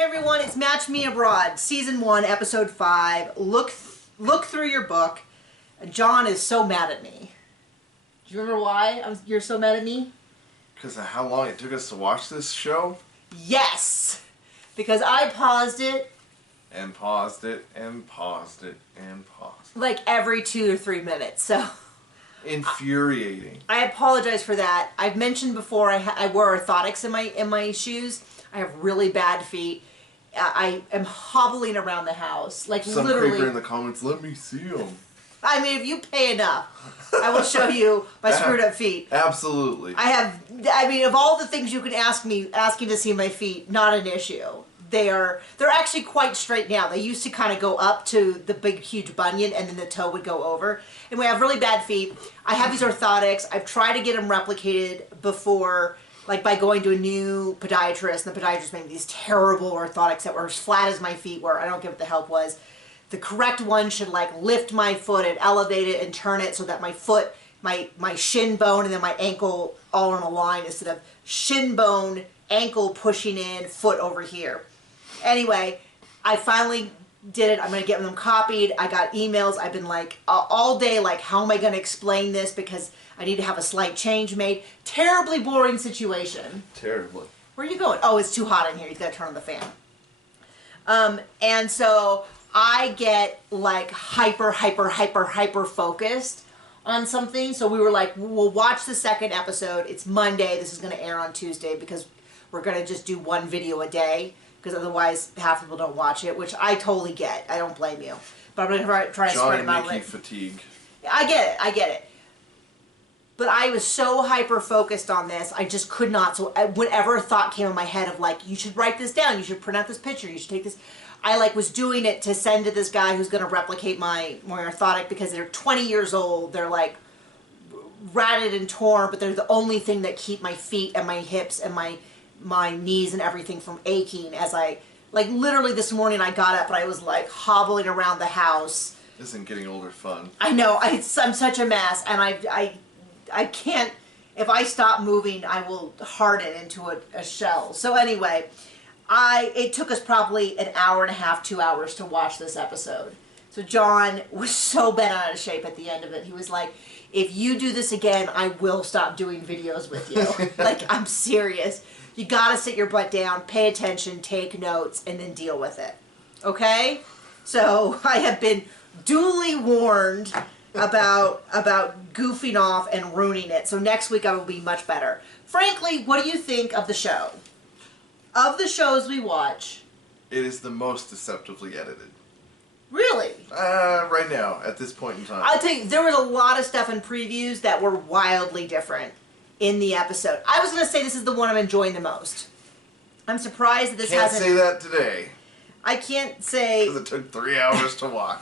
Hey everyone, it's Match Me Abroad, Season 1, Episode 5. Look through your book. John is so mad at me. Do you remember why you're so mad at me? Because of how long it took us to watch this show? Yes! Because I paused it. And paused it, and paused it, and paused it. Like every 2 or 3 minutes, so... Infuriating. I apologize for that. I've mentioned before I wear orthotics in my shoes. I have really bad feet. I am hobbling around the house, like Some literally. creeper in the comments, let me see them. I mean, if you pay enough, I will show you my screwed up feet. Absolutely. I mean, of all the things you can asking to see my feet, not an issue. They're actually quite straight now. They used to kind of go up to the big, huge bunion, and then the toe would go over. And we have really bad feet. I have these orthotics. I've tried to get them replicated before, like by going to a new podiatrist, and the podiatrist made me these terrible orthotics that were as flat as my feet were. I don't get what the help was. The correct one should like lift my foot and elevate it and turn it so that my foot, my shin bone and then my ankle all on a line instead of shin bone, ankle pushing in, foot over here. Anyway, I finally did it. I'm going to get them copied. I got emails. I've been like all day like, how am I going to explain this because I need to have a slight change made. Terribly boring situation. Terribly. Where are you going? Oh, it's too hot in here. You've got to turn on the fan. And so I get like hyper focused on something. So we were like, we'll watch the second episode. It's Monday. This is going to air on Tuesday because we're going to just do one video a day because otherwise half people don't watch it, which I totally get. I don't blame you. But I'm going to try to spread them out. Johnny Mickey fatigue. I get it. But I was so hyper-focused on this, I just could not. So whenever a thought came in my head of like, you should write this down, you should print out this picture, you should take this. I like was doing it to send to this guy who's going to replicate my orthotic because they're 20 years old. They're like ratted and torn, but they're the only thing that keep my feet and my hips and my knees and everything from aching as I, like literally this morning I got up and I was like hobbling around the house. Isn't getting older fun? I know, I'm such a mess and I can't, if I stop moving, I will harden into a shell. So anyway, it took us probably an hour and a half, 2 hours to watch this episode. So John was so bent out of shape at the end of it. He was like, if you do this again, I will stop doing videos with you. Like, I'm serious. You gotta sit your butt down, pay attention, take notes, and then deal with it. Okay? So I have been duly warned about goofing off and ruining it. So next week I will be much better. Frankly, what do you think of the show? Of the shows we watch, it is the most deceptively edited. Really? Right now, at this point in time. I'll tell you, there was a lot of stuff in previews that were wildly different in the episode. I was going to say this is the one I'm enjoying the most. I'm surprised that this hasn't... Can't say that today. I can't say... Because it took 3 hours to watch.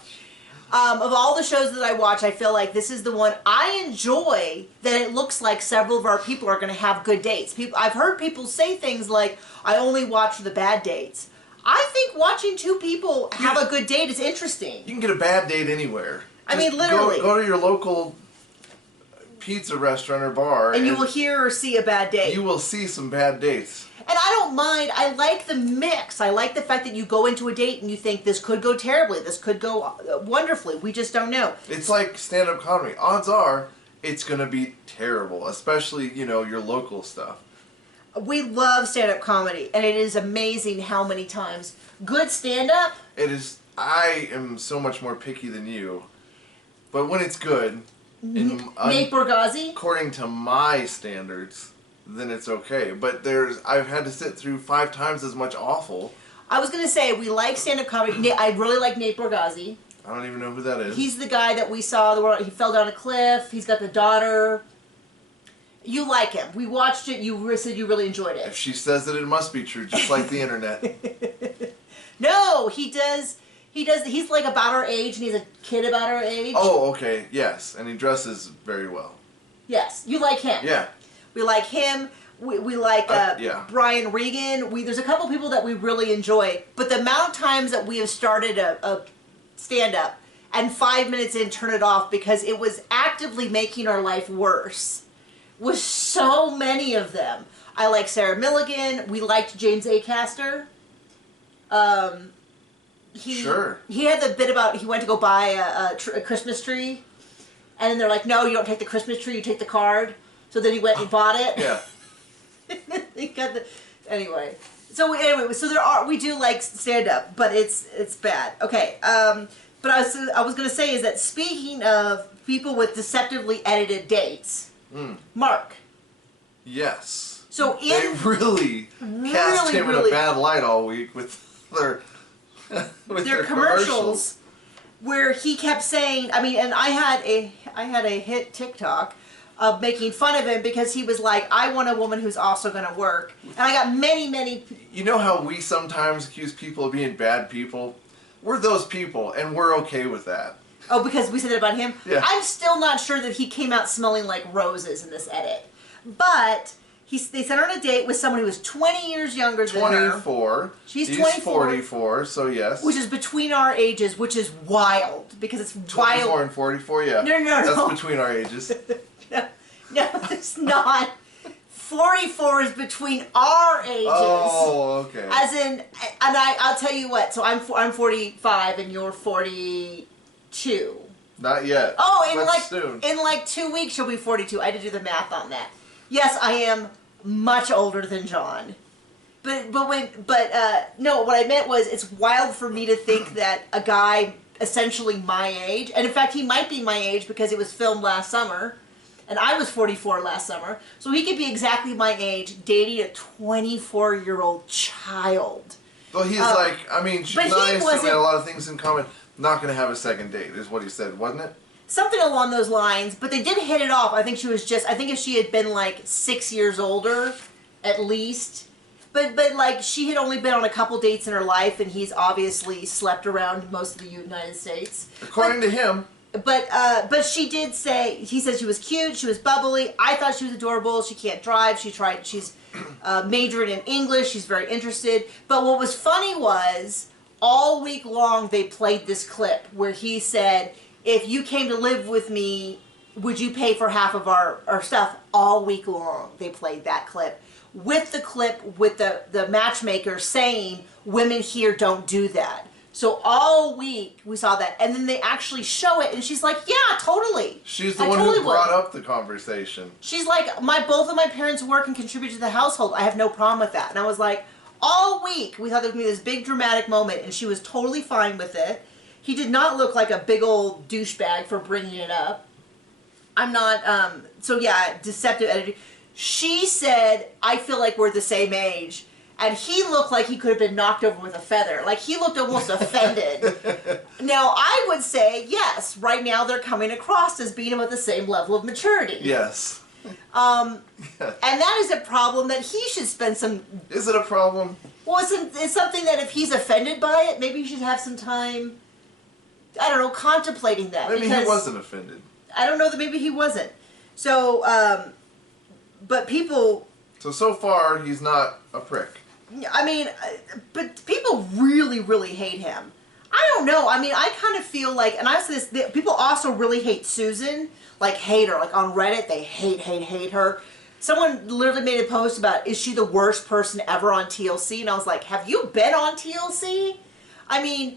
Of all the shows that I watch, I feel like this is the one I enjoy that it looks like several of our people are going to have good dates. I've heard people say things like, I only watch the bad dates. I think watching two people have a good date is interesting. You can get a bad date anywhere. I mean, literally. Go to your local pizza restaurant or bar. And you will hear or see a bad date. You will see some bad dates. And I don't mind. I like the mix. I like the fact that you go into a date and you think this could go terribly. This could go wonderfully. We just don't know. It's like stand-up comedy. Odds are it's going to be terrible, especially, you know, your local stuff. We love stand-up comedy, and it is amazing how many times good stand-up... It is... I am so much more picky than you. But when it's good... Nate Bargatze? According to my standards... then it's okay. But I've had to sit through 5 times as much awful. I was going to say, we like stand-up comedy. I really like Nate Bargatze. I don't even know who that is. He's the guy that we saw, he fell down a cliff, he's got the daughter. You like him. We watched it, you said you really enjoyed it. If she says it must be true, just like the internet. No, he does, he's like about our age, and he's a kid about our age. Oh, okay, yes. And he dresses very well. Yes, you like him. Yeah. We like him. We like yeah. Brian Regan. There's a couple people that we really enjoy. But the amount of times that we have started a stand-up and 5 minutes in turn it off because it was actively making our life worse was so many of them. I like Sarah Milligan. We liked James Acaster. He had the bit about he went to go buy a Christmas tree, and then they're like, no, you don't take the Christmas tree, you take the card. So then he went and bought it. Yeah. He got the anyway. So we do like stand up, but it's bad. Okay. But I was gonna say is that speaking of people with deceptively edited dates, Mark. Yes. So they really cast him in a bad light all week with their commercials where he kept saying, I mean, and I had a hit TikTok of making fun of him because he was like, I want a woman who's also going to work. And I got many... You know how we sometimes accuse people of being bad people? We're those people, and we're okay with that. Oh, because we said it about him? Yeah. I'm still not sure that he came out smelling like roses in this edit. But they sent her on a date with someone who was 20 years younger than her. 24. He's 24. 44, so yes. Which is between our ages, which is wild. Because it's 24 wild. 24 and 44, yeah. No. That's between our ages. No, it's not. 44 is between our ages. Oh, okay. As in, and I'll tell you what. So I'm 45 and you're 42. Not yet. Oh, soon. In like 2 weeks you'll be 42. I had to do the math on that. Yes, I am much older than John. But no, what I meant was it's wild for me to think that a guy essentially my age, and in fact he might be my age because it was filmed last summer. And I was 44 last summer, so he could be exactly my age, dating a 24-year-old child. Well, he's like, I mean, she's nice, and we had a lot of things in common. Not going to have a second date, is what he said, wasn't it? Something along those lines, but they did hit it off. I think if she had been like 6 years older, at least. But like, she had only been on a couple dates in her life, and he's obviously slept around most of the United States. According to him. But she did say, he said she was cute, she was bubbly, I thought she was adorable, she can't drive, she's majoring in English, she's very interested. But what was funny was, all week long they played this clip where he said, if you came to live with me, would you pay for half of our stuff? All week long they played that clip. With the matchmaker saying, women here don't do that. So all week we saw that, and then they actually show it, and she's like, "Yeah, totally." She's the one who brought up the conversation. She's like, both of my parents work and contribute to the household. I have no problem with that." And I was like, all week we thought there was going to be this big dramatic moment, and she was totally fine with it. He did not look like a big old douchebag for bringing it up. I'm not. So yeah, deceptive editing. She said, "I feel like we're the same age." And he looked like he could have been knocked over with a feather. Like, he looked almost offended. Now, I would say, yes, right now they're coming across as being of the same level of maturity. Yes. And that is a problem that he should spend some... Is it a problem? Well, it's something that if he's offended by it, maybe he should have some time, I don't know, contemplating that. Maybe he wasn't offended. I don't know that maybe he wasn't. So, but people... So far, he's not a prick. I mean, but people really, really hate him. I don't know. I mean, I kind of feel like, and I've said this, people also really hate Susan. Like, hate her. Like, on Reddit, they hate her. Someone literally made a post about, is she the worst person ever on TLC? And I was like, have you been on TLC? I mean,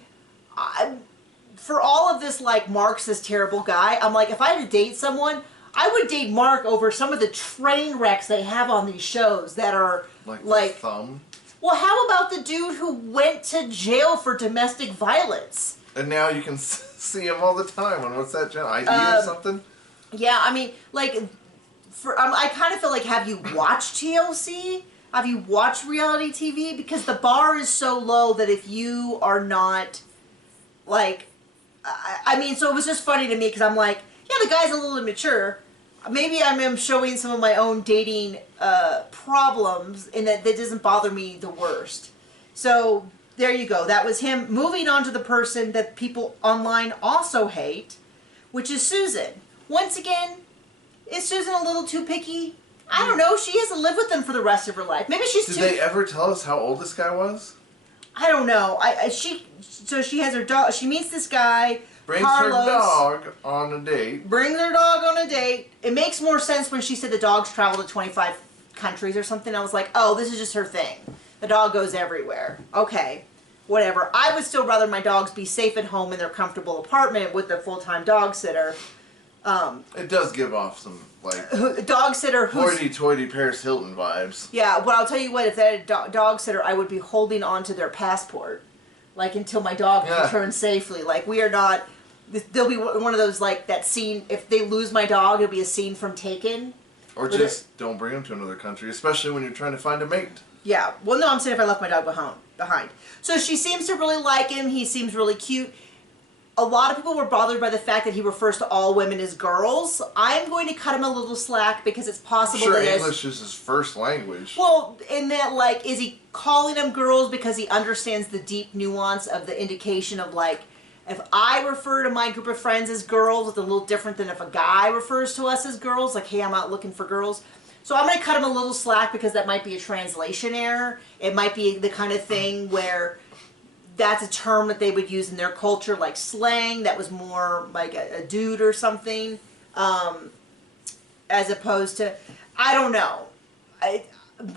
for all of this, like, Mark's this terrible guy, I'm like, if I had to date someone, I would date Mark over some of the train wrecks they have on these shows that are, like Thumb? Well, how about the dude who went to jail for domestic violence? And now you can see him all the time on what's that channel? ID or something? Yeah, I mean, like, I kind of feel like, have you watched TLC? Have you watched reality TV? Because the bar is so low that if you are not, like, I mean, so it was just funny to me because I'm like, yeah, the guy's a little immature. Maybe I'm showing some of my own dating problems in that doesn't bother me the worst. So there you go. That was him. Moving on to the person that people online also hate, which is Susan. Once again, is Susan a little too picky? I don't know. She has to live with them for the rest of her life. Maybe she's Did they ever tell us how old this guy was? I don't know. So she has her dog. She meets this guy. Brings Carlos, her dog on a date. Brings her dog on a date. It makes more sense when she said the dogs travel to 25 countries or something. I was like, oh, this is just her thing. The dog goes everywhere. Okay. whatever. I would still rather my dogs be safe at home in their comfortable apartment with a full-time dog sitter. It does give off some, like, dog sitter who's... hoity-toity Paris Hilton vibes. Yeah, well, I'll tell you what, if they had a dog sitter, I would be holding on to their passport. Like, until my dog returns safely. Like, we are not... There'll be one of those, like, that scene, if they lose my dog, it'll be a scene from Taken. Or just don't bring them to another country, especially when you're trying to find a mate. Yeah. Well, no, I'm saying if I left my dog behind. So she seems to really like him. He seems really cute. A lot of people were bothered by the fact that he refers to all women as girls. I'm going to cut him a little slack because it's possible that English is his first language. Well, in that, like, is he calling them girls because he understands the deep nuance of the indication of, like, if I refer to my group of friends as girls, it's a little different than if a guy refers to us as girls. Like, hey, I'm out looking for girls. So I'm going to cut him a little slack because that might be a translation error. It might be the kind of thing where that's a term that they would use in their culture, like slang, that was more like a dude or something, as opposed to, I don't know.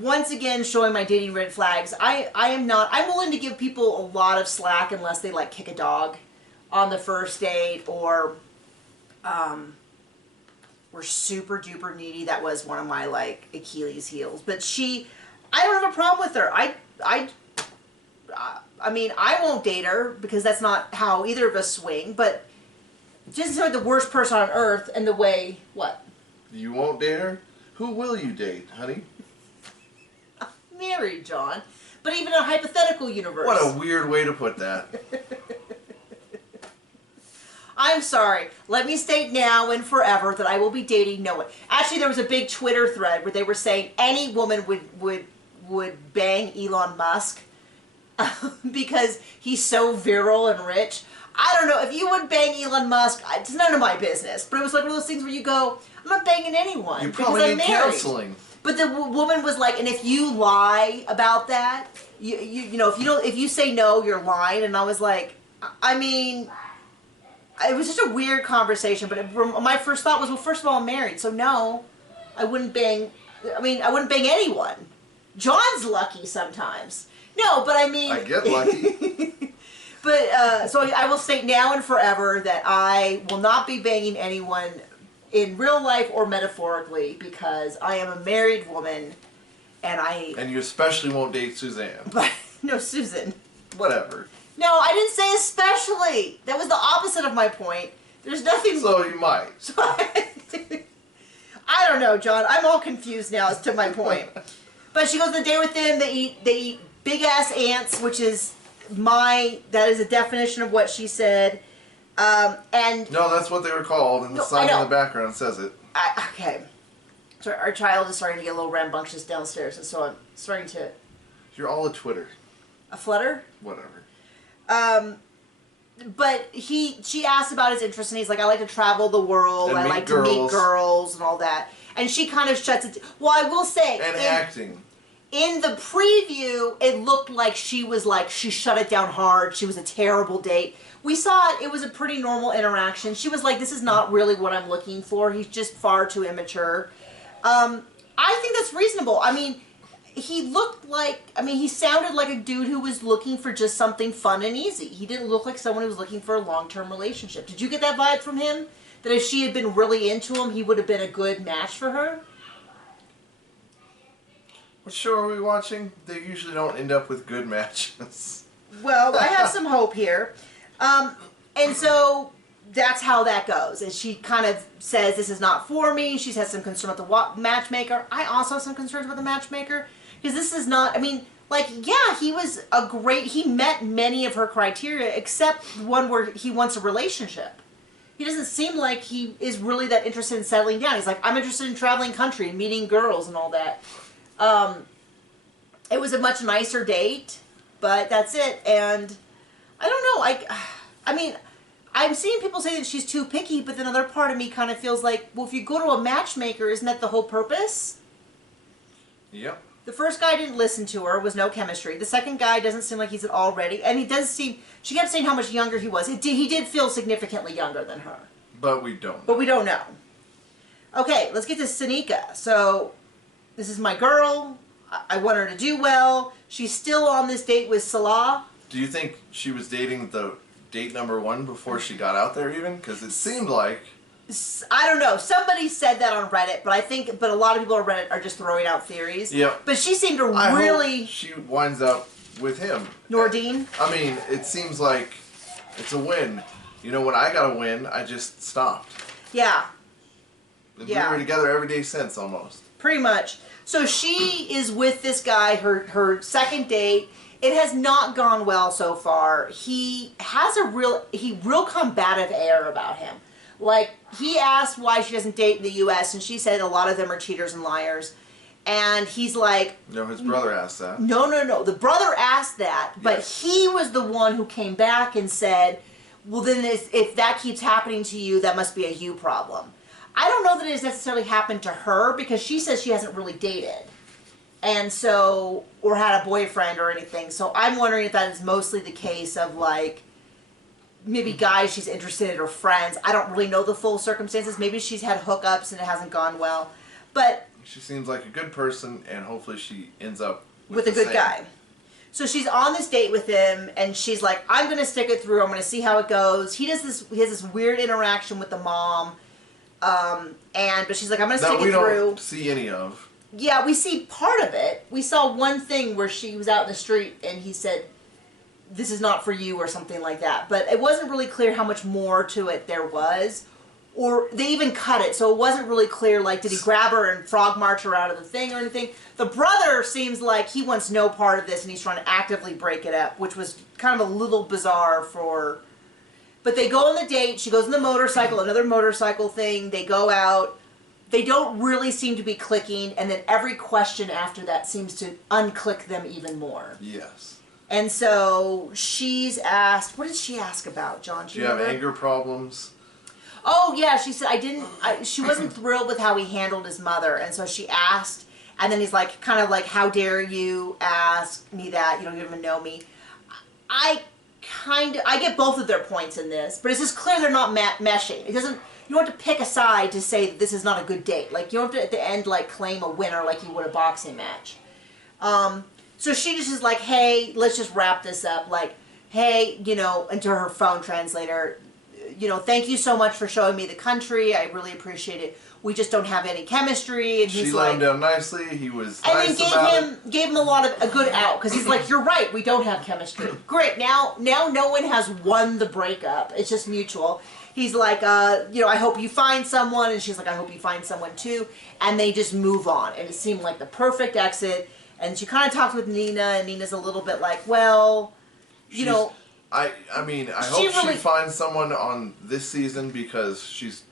Once again, showing my dating red flags. I'm willing to give people a lot of slack unless they, like, kick a dog on the first date or were super duper needy. That was one of my, like, Achilles heels. But I don't have a problem with her. I mean, I won't date her because that's not how either of us swing, but just like the worst person on earth and the way, what? You won't date her? Who will you date, honey? Married, John. But even in a hypothetical universe. What a weird way to put that. I'm sorry. Let me state now and forever that I will be dating no one. Actually, there was a big Twitter thread where they were saying any woman would bang Elon Musk because he's so virile and rich. I don't know. If you would bang Elon Musk, it's none of my business. But it was like one of those things where you go, I'm not banging anyone. You probably need counseling. But the woman was like, and if you lie about that, you know, if you say no, you're lying. And I was like, I mean, it was just a weird conversation. But my first thought was, well, first of all, I'm married, so no, I wouldn't bang. I mean, I wouldn't bang anyone. John's lucky sometimes. No, but I mean, I get lucky. But so I will state now and forever that I will not be banging anyone in real life or metaphorically because I am a married woman and you especially won't date Suzanne. But no, Susan. Whatever. No, I didn't say especially. That was the opposite of my point. There's nothing. So you might. I don't know, John. I'm all confused now as to my point. But she goes on a date with them. They eat big ass ants, which is that is a definition of what she said. And no, that's what they were called, and the sign in the background says it. Okay. So our child is starting to get a little rambunctious downstairs, and so I'm starting to... You're all a Twitter. A flutter? Whatever. But she asked about his interest, and he's like, I like to travel the world, I like to meet girls, and all that. And she kind of shuts it... Well, I will say... And acting. In the preview, it looked like she shut it down hard. She was a terrible date. We saw it. It was a pretty normal interaction. She was like, this is not really what I'm looking for. He's just far too immature. I think that's reasonable. I mean, he sounded like a dude who was looking for just something fun and easy. He didn't look like someone who was looking for a long-term relationship. Did you get that vibe from him? That if she had been really into him, he would have been a good match for her? What show are we watching? They usually don't end up with good matches. Well, I have some hope here. And so that's how that goes. And she kind of says, this is not for me. She has some concern about the matchmaker. I also have some concerns about the matchmaker. Because this is not, I mean, like, yeah, he met many of her criteria, except one where he wants a relationship. He doesn't seem like he is really that interested in settling down. He's like, I'm interested in traveling country and meeting girls and all that. It was a much nicer date, but that's it. And I don't know. I mean, I'm seeing people say that she's too picky, but then another part of me kind of feels like, well, if you go to a matchmaker, isn't that the whole purpose? Yep. The first guy didn't listen to her, was no chemistry. The second guy doesn't seem like he's at all ready. And she kept saying how much younger he was. He did feel significantly younger than her. But we don't. But we don't know. Okay, let's get to Sanika. So, this is my girl. I want her to do well. She's still on this date with Salah. Do you think she was dating the date number one before she got out there even? Because it seemed like... I don't know. Somebody said that on Reddit, but a lot of people on Reddit are just throwing out theories. Yep. But she seemed to I really... hope she winds up with him. Nordine? I mean, it seems like it's a win. You know, when I got a win, I just stopped. Yeah. We were together every day since, almost. Pretty much. So she is with this guy, her second date. It has not gone well so far. He has a real combative air about him. Like, he asked why she doesn't date in the U.S., and she said a lot of them are cheaters and liars. And he's like... No, his brother asked that. No. The brother asked that, but yes. He was the one who came back and said, well, then if that keeps happening to you, that must be a you problem. I don't know that it has necessarily happened to her, because she says she hasn't really dated. And so, or had a boyfriend or anything. So I'm wondering if that is mostly the case of, like, maybe guys she's interested in or friends. I don't really know the full circumstances. Maybe she's had hookups and it hasn't gone well. But she seems like a good person, and hopefully she ends up with a good guy. So she's on this date with him, and she's like, I'm going to stick it through. I'm going to see how it goes. He has this weird interaction with the mom. But she's like, I'm going to stick it through. That we don't see any of. Yeah, we see part of it. We saw one thing where she was out in the street and he said, this is not for you, or something like that. But it wasn't really clear how much more to it there was. Or they even cut it, so it wasn't really clear, like, did he grab her and frog march her out of the thing or anything? The brother seems like he wants no part of this and he's trying to actively break it up, which was kind of a little bizarre for... But they go on the date, she goes on the motorcycle, another motorcycle thing, they go out. They don't really seem to be clicking, and then every question after that seems to unclick them even more. Yes. And so she's asked, what did she ask about, John? Do you have anger problems? Oh, yeah, she said, she wasn't thrilled with how he handled his mother, and so she asked, and then he's like, kind of like, how dare you ask me that, you don't even know me. I get both of their points in this, but it's just clear they're not meshing. It doesn't... You don't have to pick a side to say that this is not a good date. Like, you don't have to, at the end, like, claim a winner like you would a boxing match. So she just is like, hey, let's just wrap this up. Like, hey, you know, into her phone translator, you know, thank you so much for showing me the country. I really appreciate it. We just don't have any chemistry. And she he's let like, him down nicely. He was and nice then gave him a good out, because he's like, you're right, we don't have chemistry. Great, now no one has won the breakup. It's just mutual. He's like, you know, I hope you find someone, and she's like, I hope you find someone too. And they just move on, and it seemed like the perfect exit. And she kind of talked with Nina, and Nina's a little bit like, well, you know. I mean, I hope she finds someone on this season, because she's,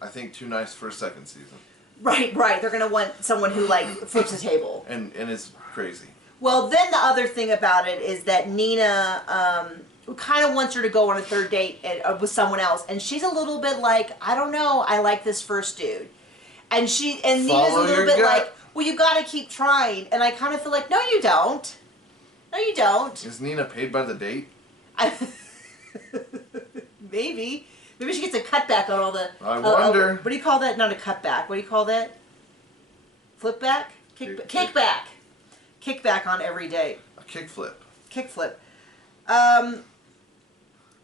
I think, too nice for a second season. Right. They're going to want someone who, like, flips the table. And is crazy. Well, then the other thing about it is that Nina kind of wants her to go on a third date with someone else. And she's a little bit like, I don't know, I like this first dude. And Nina's a little bit like, well, you got to keep trying. And I kind of feel like, no, you don't. No, you don't. Is Nina paid by the date? Maybe. Maybe she gets a cutback on all the... I wonder. What do you call that? Not a cutback. What do you call that? Flip back? Kickback. Kickback on every date. A kickflip. Kickflip.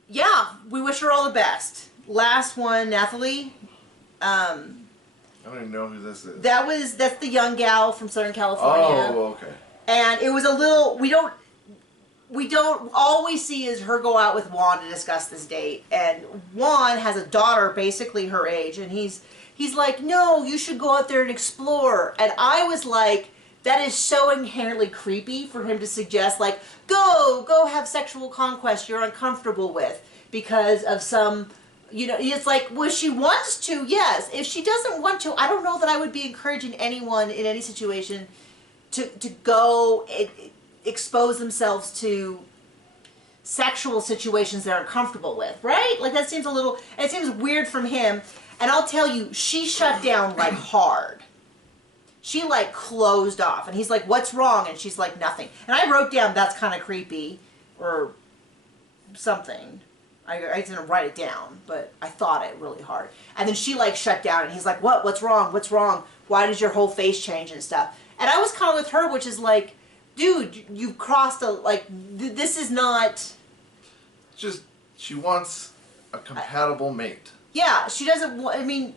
Yeah, we wish her all the best. Last one, Nathalie. I don't even know who this is. That's the young gal from Southern California. Oh, okay. And it was a little... We don't, all we see is her go out with Juan to discuss this date, and Juan has a daughter basically her age, and he's like, no, you should go out there and explore. And I was like, that is so inherently creepy for him to suggest, like, go have sexual conquest you're uncomfortable with because of some, you know. It's like, well, if she wants to, yes. If she doesn't want to, I don't know that I would be encouraging anyone in any situation to go expose themselves to sexual situations they're uncomfortable with, right? Like, that seems a little, and it seems weird from him. And I'll tell you, she shut down, like, hard. She, like, closed off. And he's like, what's wrong? And she's like, nothing. And I wrote down, that's kind of creepy, or something. I didn't write it down, but I thought it really hard. And then she, like, shut down, and he's like, what's wrong? What's wrong? Why does your whole face change and stuff? And I was kind of with her, which is like, dude, you've crossed a, like, this is not... Just, she wants a compatible mate. Yeah, she doesn't want, I mean,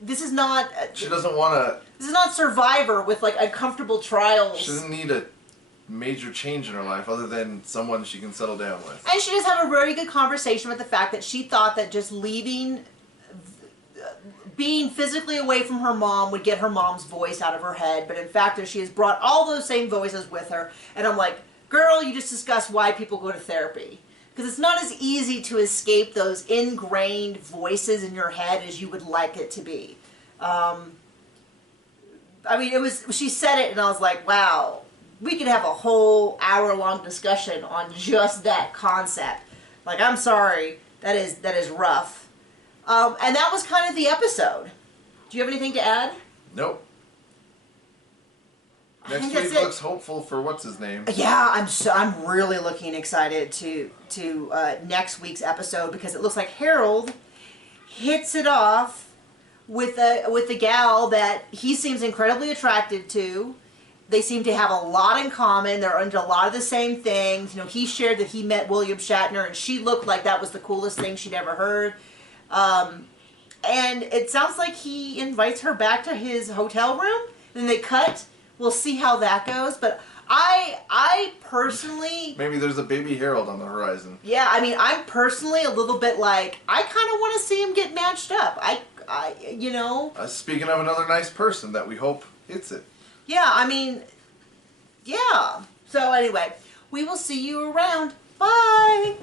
this is not... She doesn't want to... This is not Survivor with, like, uncomfortable trials. She doesn't need a major change in her life other than someone she can settle down with. And she does have a very good conversation with the fact that she thought that just leaving, being physically away from her mom would get her mom's voice out of her head. But in fact, she has brought all those same voices with her. And I'm like, girl, you just discussed why people go to therapy. Because it's not as easy to escape those ingrained voices in your head as you would like it to be. I mean, it was, she said it and I was like, wow. We could have a whole hour-long discussion on just that concept. Like, I'm sorry, that is rough. And that was kind of the episode. Do you have anything to add? Nope. Next week looks hopeful for what's his name. Yeah, I'm really looking excited to next week's episode because it looks like Harold hits it off with the gal that he seems incredibly attracted to. They seem to have a lot in common. They're into a lot of the same things. You know, he shared that he met William Shatner, and she looked like that was the coolest thing she'd ever heard. And it sounds like he invites her back to his hotel room. Then they cut. We'll see how that goes. But I personally... Maybe there's a baby Harold on the horizon. Yeah, I mean, I'm personally a little bit like, I kind of want to see him get matched up. You know... Speaking of another nice person that we hope hits it. Yeah, I mean, yeah. So anyway, we will see you around. Bye!